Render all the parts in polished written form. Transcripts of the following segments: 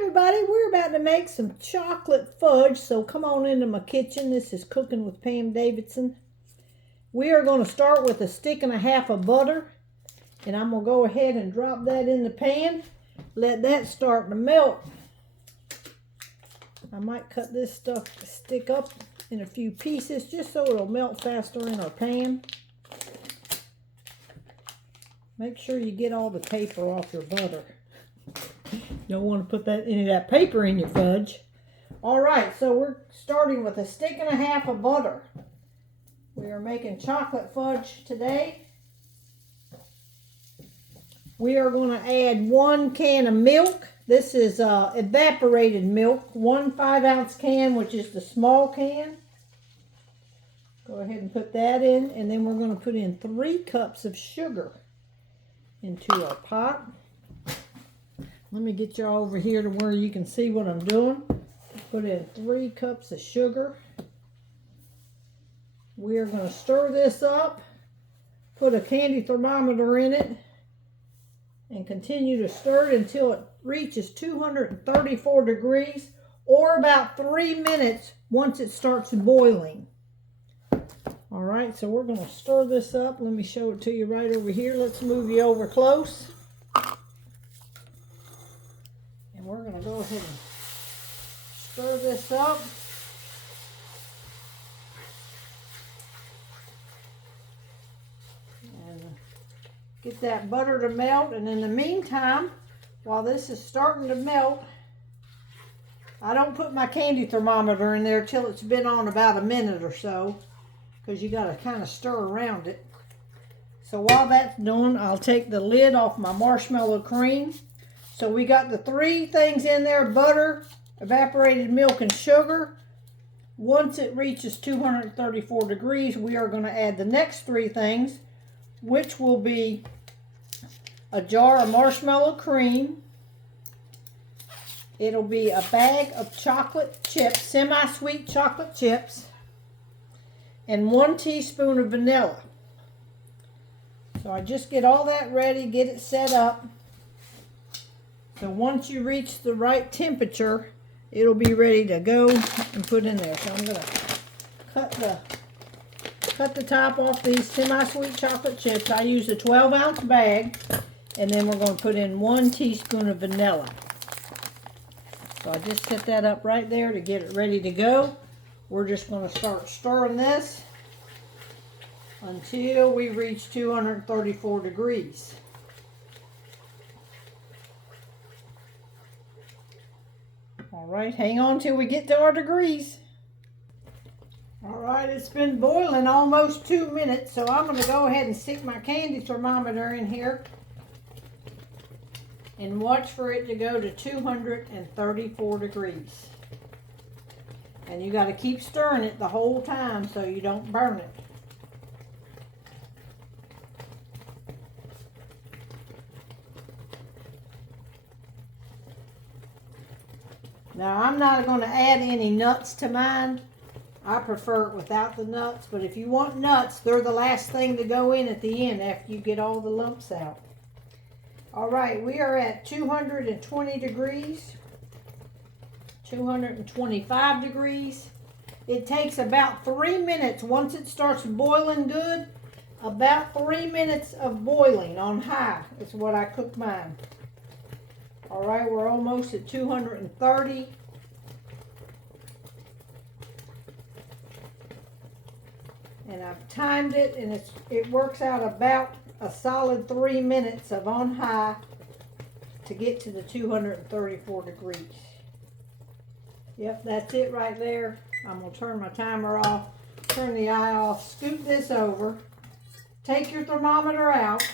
everybody, we're about to make some chocolate fudge, so come on into my kitchen. This is Cooking with Pam Davidson. We are going to start with 1.5 sticks of butter, and I'm going to go ahead and drop that in the pan. Let that start to melt. I might cut this stick up in a few pieces just so it'll melt faster in our pan. Make sure you get all the paper off your butter. Don't want to put any of that paper in your fudge. All right, so we're starting with 1.5 sticks of butter. We are making chocolate fudge today. We are going to add 1 can of milk. This is evaporated milk, 1 5-ounce can, which is the small can. Go ahead and put that in, and then we're going to put in 3 cups of sugar into our pot. Let me get you over here to where you can see what I'm doing. Put in 3 cups of sugar. We are going to stir this up, put a candy thermometer in it, and continue to stir it until it reaches 234 degrees, or about 3 minutes once it starts boiling. All right, so we're going to stir this up. Let me show it to you right over here. Let's move you over close. And we're going to go ahead and stir this up. And get that butter to melt. And in the meantime, while this is starting to melt, I don't put my candy thermometer in there till it's been on about a minute or so, because you got to kind of stir around it. So while that's done, I'll take the lid off my marshmallow cream. So we got the 3 things in there: butter, evaporated milk, and sugar. Once it reaches 234 degrees, we are going to add the next 3 things, which will be a jar of marshmallow cream. It'll be a bag of chocolate chips, semi-sweet chocolate chips, and 1 teaspoon of vanilla. So I just get all that ready, get it set up. So once you reach the right temperature, it'll be ready to go and put in there. So I'm going to cut the top off these semi-sweet chocolate chips. I use a 12-ounce bag, and then we're going to put in 1 teaspoon of vanilla. So I just set that up right there to get it ready to go. We're just going to start stirring this until we reach 234 degrees. All right, hang on till we get to our degrees. All right, it's been boiling almost 2 minutes, so I'm going to go ahead and stick my candy thermometer in here and watch for it to go to 234 degrees. And you got to keep stirring it the whole time so you don't burn it. Now, I'm not going to add any nuts to mine. I prefer it without the nuts, but if you want nuts, they're the last thing to go in at the end after you get all the lumps out. All right, we are at 220 degrees, 225 degrees. It takes about 3 minutes once it starts boiling good. About 3 minutes of boiling on high is what I cook mine. All right, we're almost at 230. And I've timed it, and it works out about a solid 3 minutes of on high to get to the 234 degrees. Yep, that's it right there. I'm going to turn my timer off, turn the eye off, scoop this over, take your thermometer out.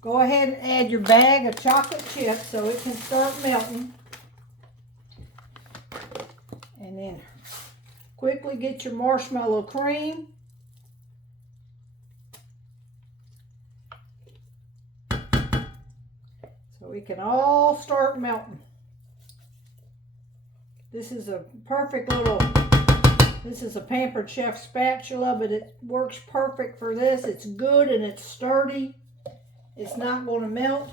Go ahead and add your bag of chocolate chips so it can start melting. And then quickly get your marshmallow cream. So we can all start melting. This is a perfect little, this is a Pampered Chef spatula, but it works perfect for this. It's good and it's sturdy. It's not going to melt.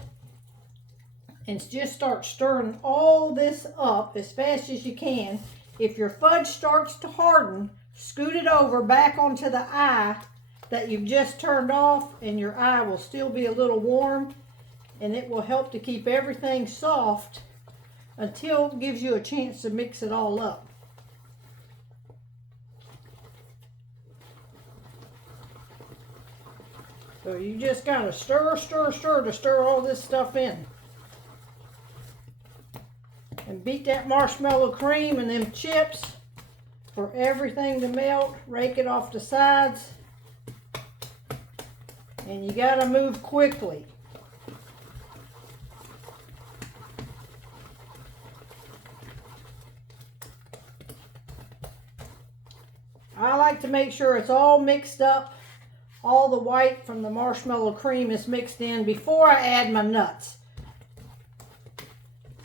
and just start stirring all this up as fast as you can. If your fudge starts to harden, scoot it over back onto the eye that you've just turned off, and your eye will still be a little warm, and it will help to keep everything soft until it gives you a chance to mix it all up. So you just gotta stir to stir all this stuff in. And beat that marshmallow cream and them chips for everything to melt. Rake it off the sides. And you gotta move quickly. I like to make sure it's all mixed up. All the white from the marshmallow cream is mixed in before I add my nuts.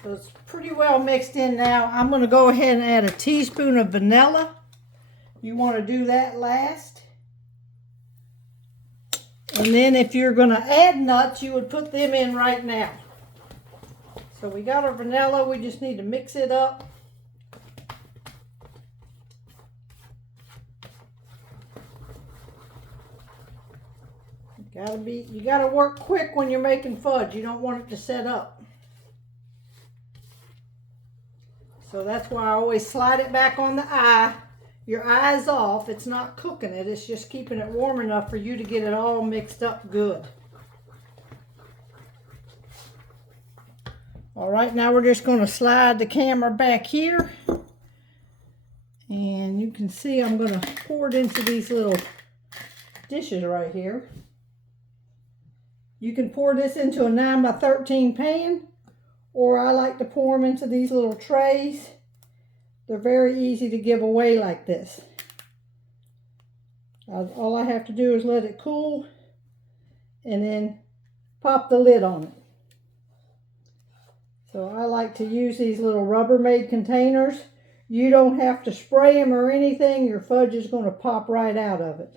So it's pretty well mixed in now. I'm going to go ahead and add a teaspoon of vanilla. You want to do that last. And then if you're going to add nuts, you would put them in right now. So we got our vanilla. We just need to mix it up. You gotta work quick when you're making fudge. You don't want it to set up. So that's why I always slide it back on the eye. Your eye's off. It's not cooking it. It's just keeping it warm enough for you to get it all mixed up good. All right, now we're just going to slide the camera back here. And you can see I'm going to pour it into these little dishes right here. You can pour this into a 9 by 13 pan, or I like to pour them into these little trays. They're very easy to give away like this. All I have to do is let it cool and then pop the lid on it. So I like to use these little Rubbermaid containers. You don't have to spray them or anything. Your fudge is going to pop right out of it.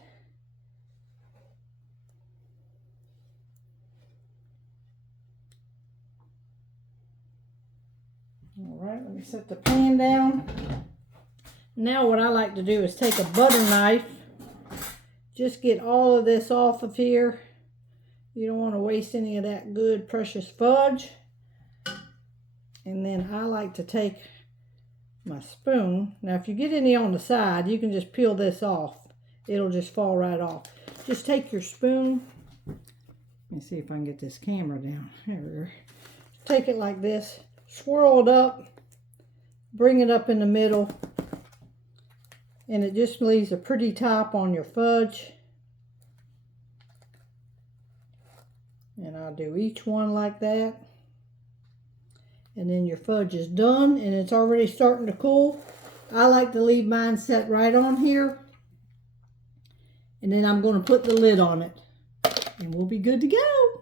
All right, let me set the pan down. Now what I like to do is take a butter knife. Just get all of this off of here. You don't want to waste any of that good, precious fudge. And then I like to take my spoon. Now if you get any on the side, you can just peel this off. It'll just fall right off. Just take your spoon. Let me see if I can get this camera down. There we go. Take it like this. Swirl it up. Bring it up in the middle. And it just leaves a pretty top on your fudge. And I'll do each one like that. And then your fudge is done and it's already starting to cool. I like to leave mine set right on here. And then I'm going to put the lid on it. And we'll be good to go.